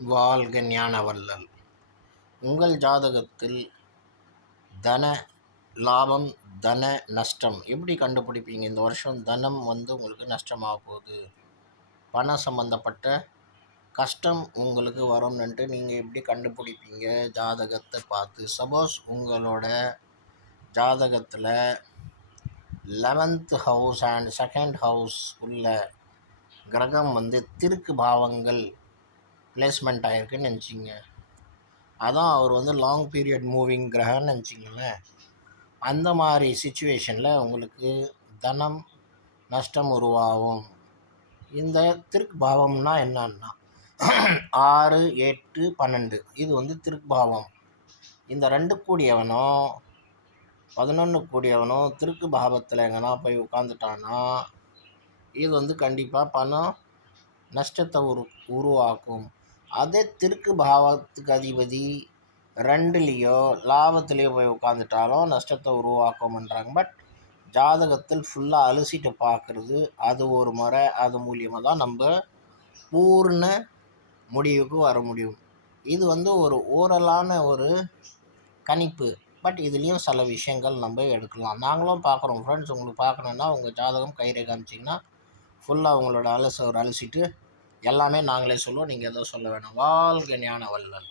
வாழ்க ஞானவள்ளல். உங்கள் ஜாதகத்தில் தன லாபம், தன நஷ்டம் எப்படி கண்டுபிடிப்பீங்க? இந்த வருஷம் தனம் உங்களுக்கு நஷ்டமாக போகுது, பணம் சம்மந்தப்பட்ட கஷ்டம் உங்களுக்கு வரும்னுட்டு நீங்கள் எப்படி கண்டுபிடிப்பீங்க? ஜாதகத்தை பார்த்து. சப்போஸ் உங்களோட ஜாதகத்தில் 11th house and 2nd house உள்ள கிரகம் திருக்கு பாவங்கள் பிளேஸ்மெண்ட் ஆகிருக்குன்னு நினச்சிங்க. அதான் அவர் லாங் பீரியட் மூவிங் கிரகம்னு நினச்சிங்களேன். அந்த மாதிரி சுச்சுவேஷனில் உங்களுக்கு தனம் நஷ்டம் உருவாகும். இந்த திருக்கு பாவம்னா என்னன்னா 6, 8, 12 இது திருக்கு பாவம். இந்த 2 கூடியவனும் 11 கூடியவனும் திருக்கு பாவத்தில் எங்கன்னா போய் உட்காந்துட்டான்னா இது கண்டிப்பாக பணம் நஷ்டத்தை உருவாக்கும். அதே திருக்கு பாவத்துக்கு அதிபதி 2லேயோ லாபத்துலேயோ போய் உட்காந்துட்டாலும் நஷ்டத்தை உருவாக்கும்ன்றாங்க. பட் ஜாதகத்தில் ஃபுல்லாக அலசிட்டு பார்க்குறது அது ஒரு முறை. அது மூலியமாக தான் நம்ம பூர்ண முடிவுக்கு வர முடியும். இது ஒரு ஓரலான ஒரு கணிப்பு. பட் இதுலேயும் சில விஷயங்கள் நம்ம எடுக்கலாம். நாங்களும் பார்க்குறோம் ஃப்ரெண்ட்ஸ். உங்களுக்கு பார்க்கணுன்னா உங்கள் ஜாதகம் கைரே காமிச்சிங்கன்னா ஃபுல்லாக உங்களோட அலசிட்டு எல்லாமே நாங்களே சொல்லுவோம். நீங்கள் எதுவும் சொல்ல வேணாம். வாழ்க ஞானவள்ளல்.